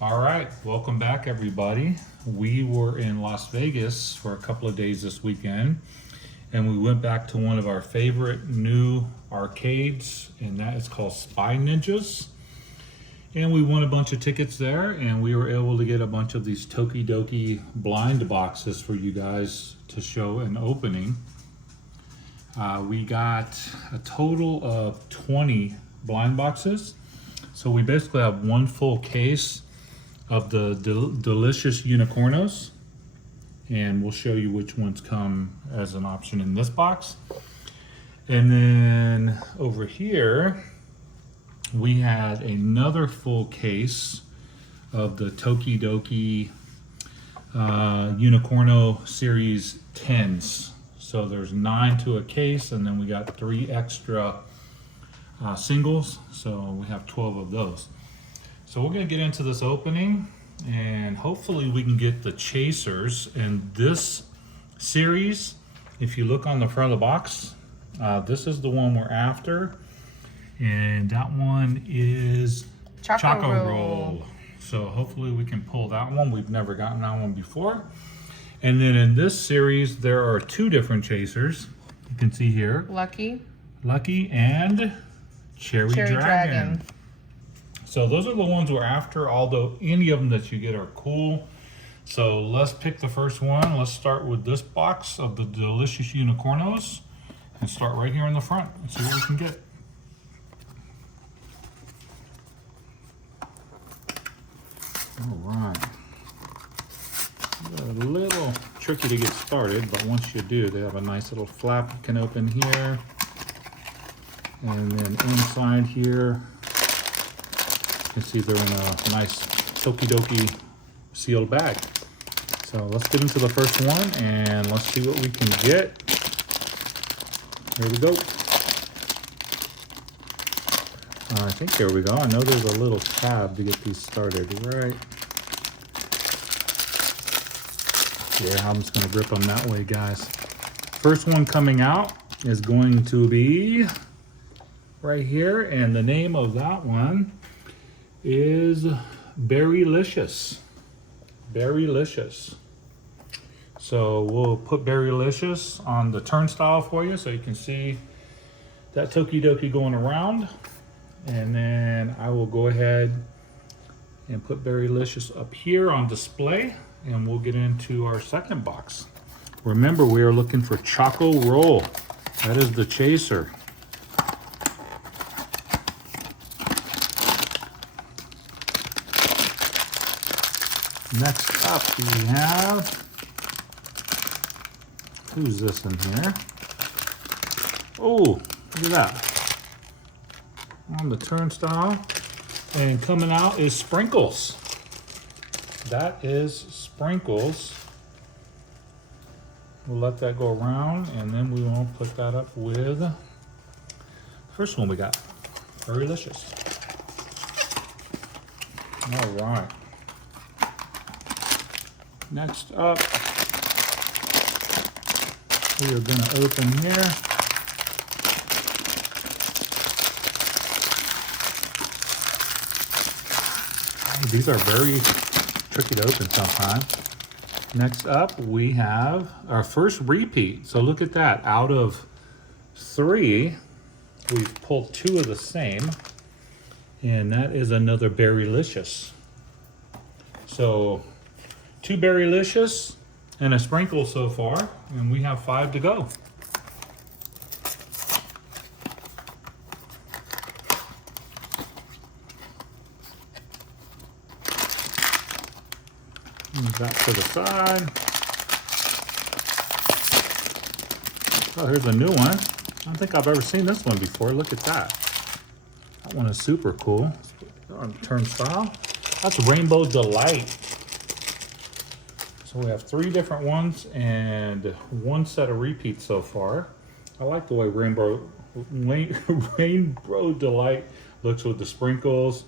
All right, welcome back, everybody. We were in Las Vegas for a couple of days this weekend, and we went back to one of our favorite new arcades, and that is called Spy Ninjas. And we won a bunch of tickets there, and we were able to get a bunch of these Tokidoki blind boxes for you guys to show an opening. We got a total of 20 blind boxes. So we basically have one full case of the delicious Unicornos, and we'll show you which ones come as an option in this box. And then over here, we had another full case of the Tokidoki Unicorno Series 10s. So there's 9 to a case, and then we got 3 extra singles, so we have 12 of those. So we're going to get into this opening, and hopefully we can get the chasers in this series. If you look on the front of the box, this is the one we're after, and that one is Choco Roll. So hopefully we can pull that one. We've never gotten that one before. And then in this series, there are 2 different chasers. You can see here. Lucky and Cherry Dragon. So those are the ones we're after, although any of them that you get are cool. So let's pick the first one. Let's start with this box of the delicious Unicornos and start right here in the front and see what we can get. All right. A little tricky to get started, but once you do, they have a nice little flap you can open here. And then inside here, you can see they're in a nice Tokidoki sealed bag. So let's get into the first one and let's see what we can get. Here we go. I think there we go. I know there's a little tab to get these started, right? Yeah, I'm just gonna grip them that way, guys. First one coming out is going to be right here, and the name of that one is Berrylicious. Berrylicious. So we'll put Berrylicious on the turnstile for you so you can see that Tokidoki going around. And then I will go ahead and put Berrylicious up here on display, and we'll get into our second box. Remember, we are looking for Choco Roll. That is the chaser. Next up we have, who's this in here? Oh, look at that. On the turnstile, and coming out is Sprinkles. That is Sprinkles. We'll let that go around, and then we will put that up with the first one we got, Berrylicious. All right. Next up, we are going to open here. These are very tricky to open sometimes. Next up, we have our first repeat. So look at that. Out of 3, we've pulled 2 of the same, and that is another Berrylicious. So 2 Berrylicious and a Sprinkle so far, and we have 5 to go. Move that to the side. Oh, here's a new one. I don't think I've ever seen this one before. Look at that. That one is super cool. On turnstile. That's Rainbow Delight. So we have 3 different ones and 1 set of repeats so far. I like the way Rainbow Delight looks with the sprinkles,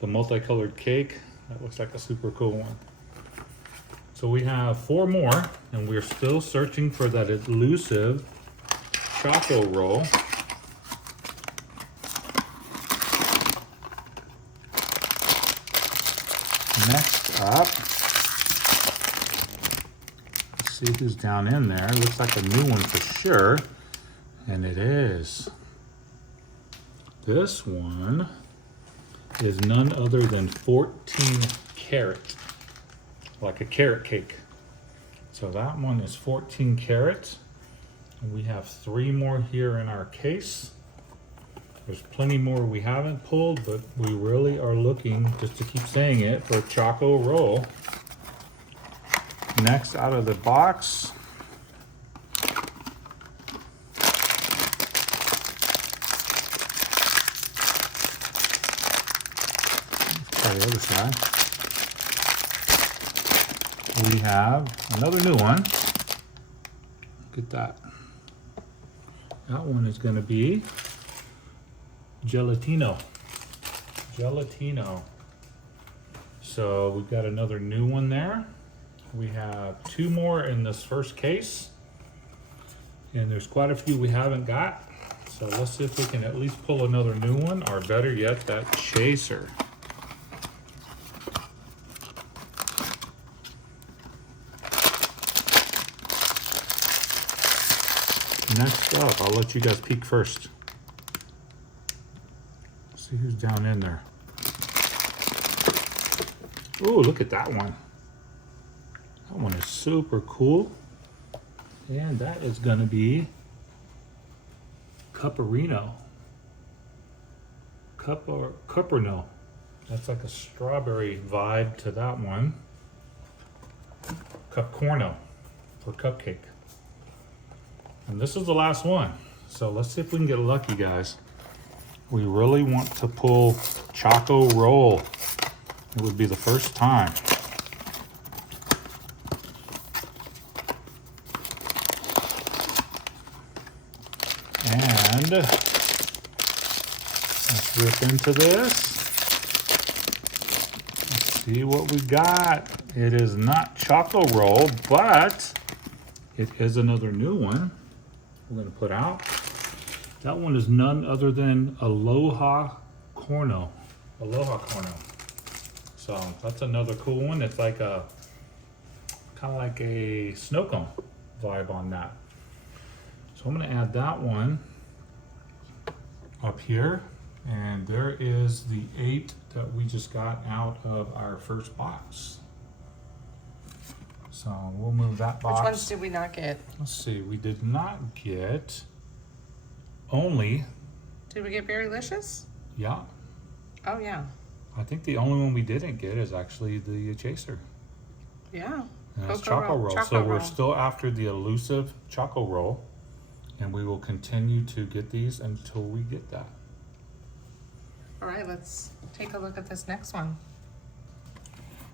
the multicolored cake. That looks like a super cool one. So we have 4 more, and we're still searching for that elusive Choco Roll. Next up, let's see who's down in there. Looks like a new one for sure. And it is. This one is none other than 14 karat, like a carrot cake. So that one is 14 karat. And we have 3 more here in our case. There's plenty more we haven't pulled, but we really are looking, just to keep saying it, for Choco Roll. Next out of the box, the other side, we have another new one. Look at that. That one is going to be Gelatino. So we've got another new one there. We have 2 more in this first case, and there's quite a few we haven't got. So let's see if we can at least pull another new one, or better yet, that chaser. Next up, I'll let you guys peek first. See who's down in there. Ooh, look at that one. That one is super cool. And that is gonna be Cuperino. Cuperino. That's like a strawberry vibe to that one. Cupcorno for cupcake. And this is the last one. So let's see if we can get lucky, guys. We really want to pull Choco Roll. It would be the first time. And let's rip into this. Let's see what we got. It is not Choco Roll, but it is another new one we're going to put out. That one is none other than Aloha Corno. So that's another cool one. It's like a kind of like a snow cone vibe on that. So I'm going to add that one up here, and there is the 8 that we just got out of our first box. So we'll move that box. Which ones did we not get? Let's see, we did not get only. Did we get Berrylicious? Yeah. Oh yeah. I think the only one we didn't get is actually the chaser. Yeah. And that's Choco Roll. Choco So Roll. we're still after the elusive Choco Roll, and we will continue to get these until we get that. All right, let's take a look at this next one.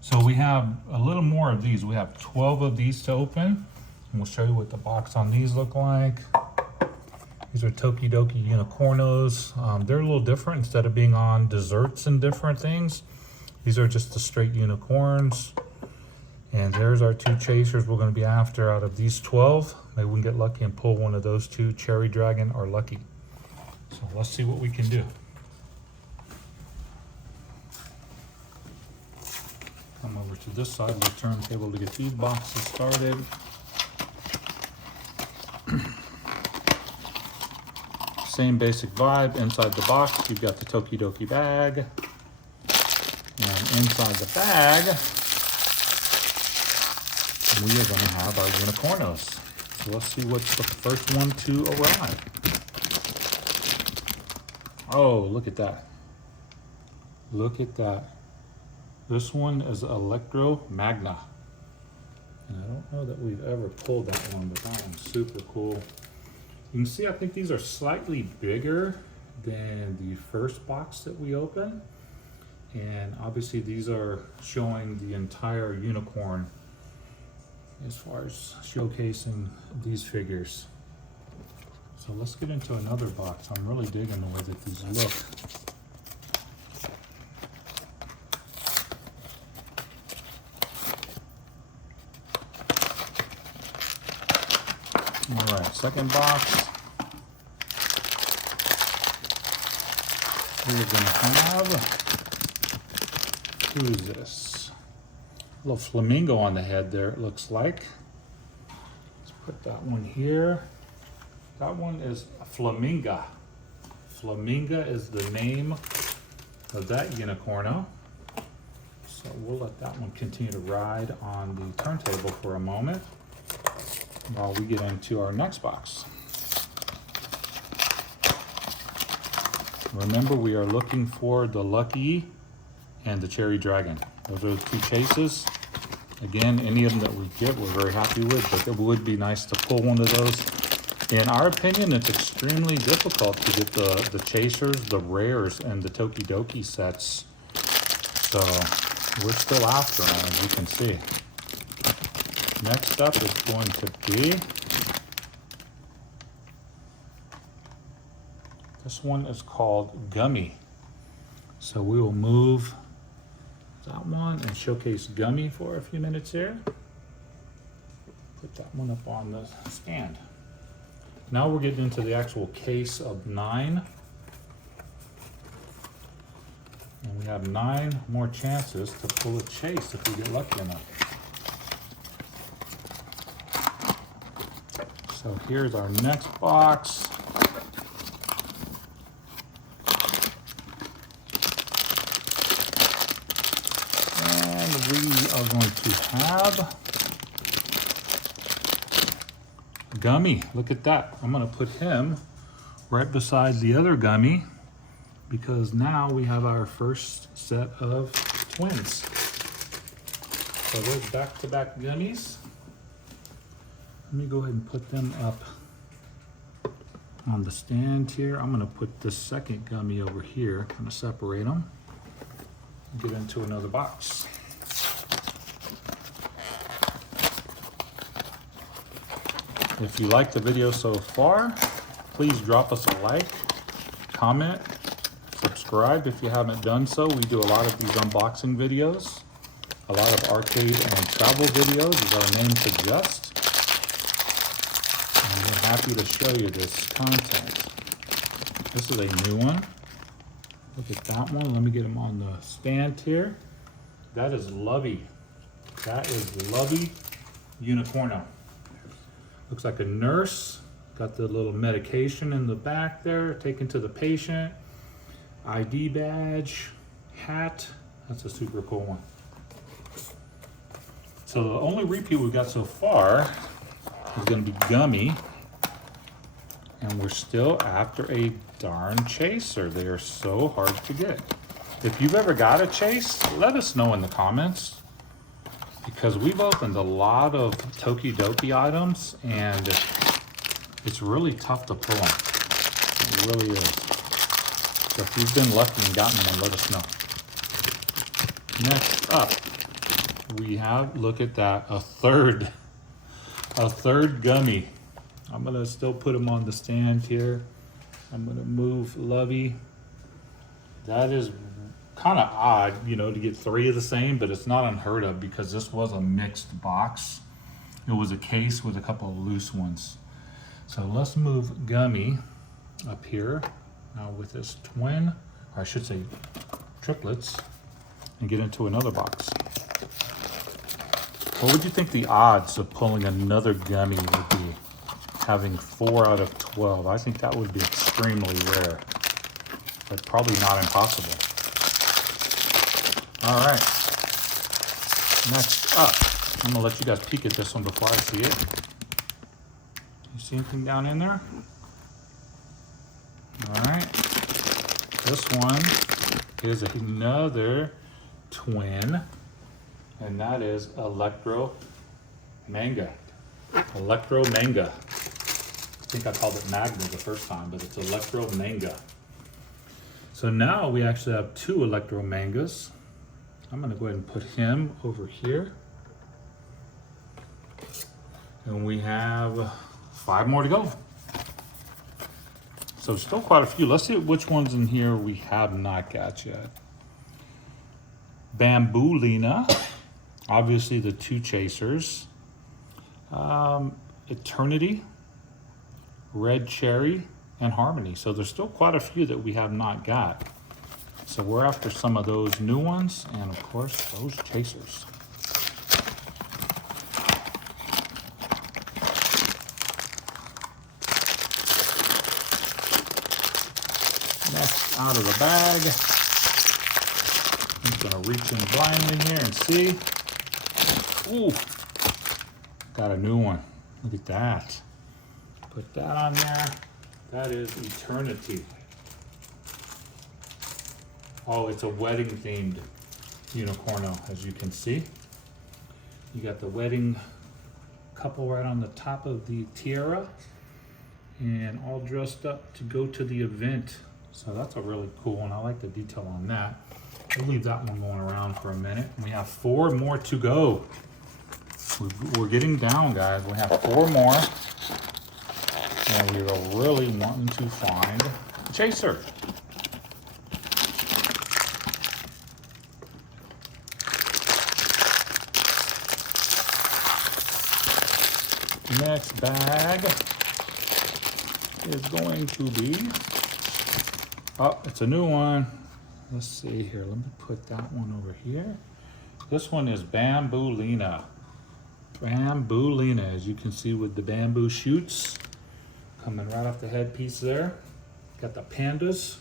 So we have a little more of these. We have 12 of these to open, and we'll show you what the box on these look like. These are Tokidoki Unicornos. They're a little different. Instead of being on desserts and different things, these are just the straight unicorns. And there's our 2 chasers we're going to be after out of these 12. Maybe we can get lucky and pull one of those 2, Cherry Dragon or Lucky. So let's see what we can do. Come over to this side of the turntable to get these boxes started. Same basic vibe. Inside the box, you've got the Tokidoki bag. And inside the bag, we are going to have our Unicornos. So let's see what's the first one to arrive. Oh, look at that. Look at that. This one is Electro Magna. And I don't know that we've ever pulled that one, but that one's super cool. You can see, I think these are slightly bigger than the first box that we opened. And obviously these are showing the entire unicorn as far as showcasing these figures. So let's get into another box. I'm really digging the way that these look. All right, second box. We're gonna have, who is this? little flamingo on the head there, it looks like. Let's put that one here. That one is Flaminga. Flaminga is the name of that unicorno. So we'll let that one continue to ride on the turntable for a moment while we get into our next box. Remember, we are looking for the Lucky and the Cherry Dragon. Those are the two chases. Again, any of them that we get, we're very happy with, but it would be nice to pull one of those. In our opinion, it's extremely difficult to get the chasers, the rares, and the Tokidoki sets. So we're still after them, as you can see. Next up is going to be, this one is called Gummy. So we will move that one and showcase Gummy for a few minutes here. Put that one up on the stand. Now we're getting into the actual case of 9. And we have 9 more chances to pull a chase if we get lucky enough. So here's our next box. And we are going to have Gummy. Look at that. I'm going to put him right beside the other Gummy because now we have our first set of twins. So there's back-to-back Gummies. Let me go ahead and put them up on the stand here. I'm going to put the second Gummy over here, kind of separate them, and get into another box. If you like the video so far, please drop us a like, comment, subscribe if you haven't done so. We do a lot of these unboxing videos, a lot of arcade and travel videos, as our name suggests. And we're happy to show you this content. This is a new one. Look at that one. Let me get him on the stand here. That is Lovey. That is Lovey Unicorno. Looks like a nurse. Got the little medication in the back there, taken to the patient. ID badge, hat. That's a super cool one. So the only repeat we've got so far is going to be Gummy. And we're still after a darn chaser. They are so hard to get. If you've ever got a chase, let us know in the comments. Because we've opened a lot of Tokidoki items and it's really tough to pull them. It really is. So if you've been lucky and gotten one, let us know. Next up, we have, look at that, a third Gummy. I'm gonna still put him on the stand here. I'm gonna move Lovey. That is kind of odd, you know, to get 3 of the same, but it's not unheard of because this was a mixed box. It was a case with a couple of loose ones. So let's move Gummy up here now with his twin, or I should say triplets, and get into another box. What would you think the odds of pulling another Gummy would be? Having 4 out of 12. I think that would be extremely rare, but probably not impossible. All right, next up, I'm gonna let you guys peek at this one before I see it. You see anything down in there? All right, this one is another twin, and that is Electro Manga. Electro Manga. I think I called it Magna the first time, but it's Electro Manga. So now we actually have 2 Electro Mangas. I'm gonna go ahead and put him over here. And we have 5 more to go. So still quite a few. Let's see which ones in here we have not got yet. Bamboo-lina, obviously the 2 chasers. Eternity, Red Cherry, and Harmony. So there's still quite a few that we have not got. So we're after some of those new ones and of course those chasers. Next out of the bag. I'm just gonna reach in blindly here and see. Ooh, got a new one. Look at that. Put that on there. That is Eternity. Oh, it's a wedding themed unicorno, as you can see. You got the wedding couple right on the top of the tiara and all dressed up to go to the event. So that's a really cool one. I like the detail on that. We'll leave that one going around for a minute. We have 4 more to go. We're getting down, guys. We have 4 more. And we are really wanting to find a chaser. Next bag is going to be, oh, it's a new one. Let's see here. Let me put that one over here. This one is Bamboo-lina. Bamboo-lina, as you can see with the bamboo shoots coming right off the headpiece there. Got the pandas.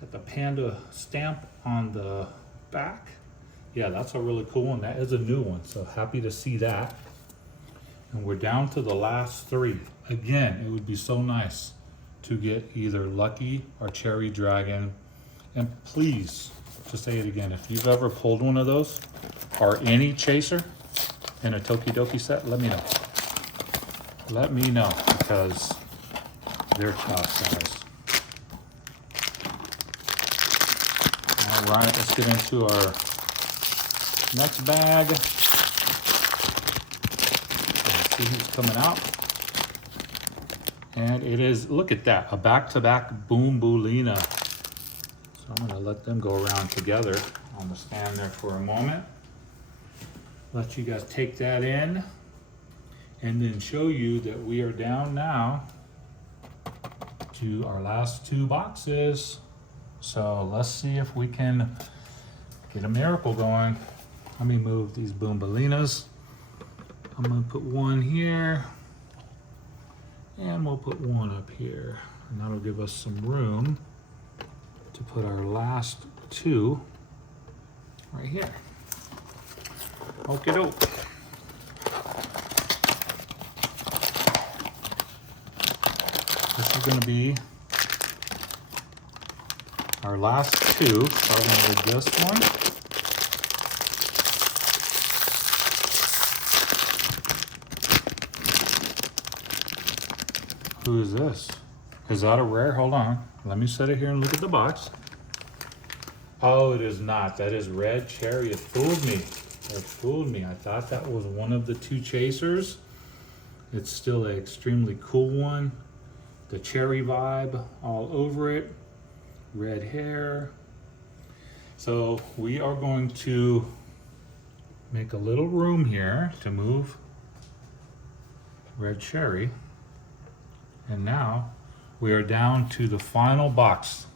Got the panda stamp on the back. Yeah, that's a really cool one. That is a new one, so happy to see that. And we're down to the last 3. Again, it would be so nice to get either Lucky or Cherry Dragon. And please, to say it again, if you've ever pulled one of those or any chaser in a Tokidoki set, let me know. Let me know, because they're tough, guys. All right, let's get into our next bag. Let's see who's coming out. And it is, look at that, a back-to-back Bamboo-lina. So I'm gonna let them go around together. I'm gonna stand there for a moment. Let you guys take that in. And then show you that we are down now to our last 2 boxes. So let's see if we can get a miracle going. Let me move these Bamboo-linas. I'm gonna put one here. And we'll put one up here. And that'll give us some room to put our last 2 right here. Okie doke. This is going to be our last 2, starting with this one. Who is this? Is that a rare? Hold on. Let me set it here and look at the box. Oh, it is not. That is Red Cherry. It fooled me. It fooled me. I thought that was one of the 2 chasers. It's still an extremely cool one. The cherry vibe all over it. Red hair. So we are going to make a little room here to move Red Cherry. And now we are down to the final box.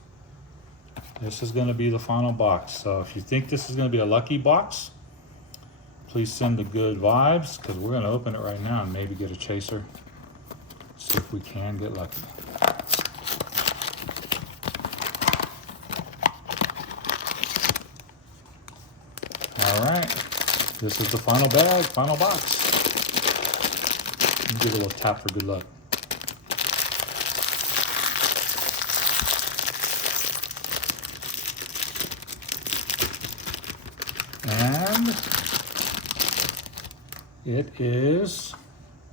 This is going to be the final box. So if you think this is going to be a lucky box, please send the good vibes, because we're going to open it right now and maybe get a chaser. See if we can get lucky. All right, this is the final bag, final box. Let me give it a little tap for good luck. And it is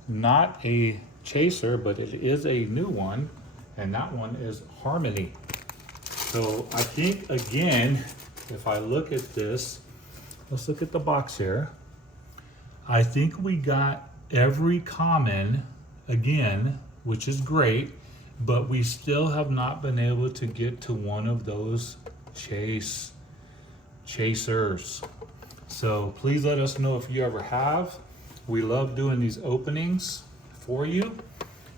not a chaser, but it is a new one, and that one is Harmony. So I think, again, if I look at this, let's look at the box here. I think we got every common again, which is great, but we still have not been able to get to one of those chasers. So please let us know if you ever have. We love doing these openings for you.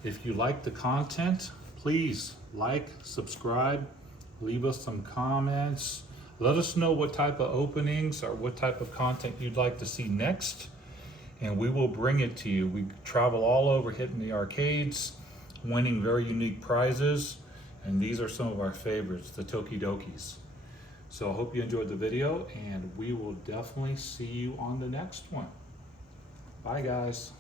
If you like the content, please like, subscribe, leave us some comments. Let us know what type of openings or what type of content you'd like to see next, and we will bring it to you. We travel all over hitting the arcades, winning very unique prizes, And these are some of our favorites, the Tokidokis. So I hope you enjoyed the video, and we will definitely see you on the next one. Bye guys.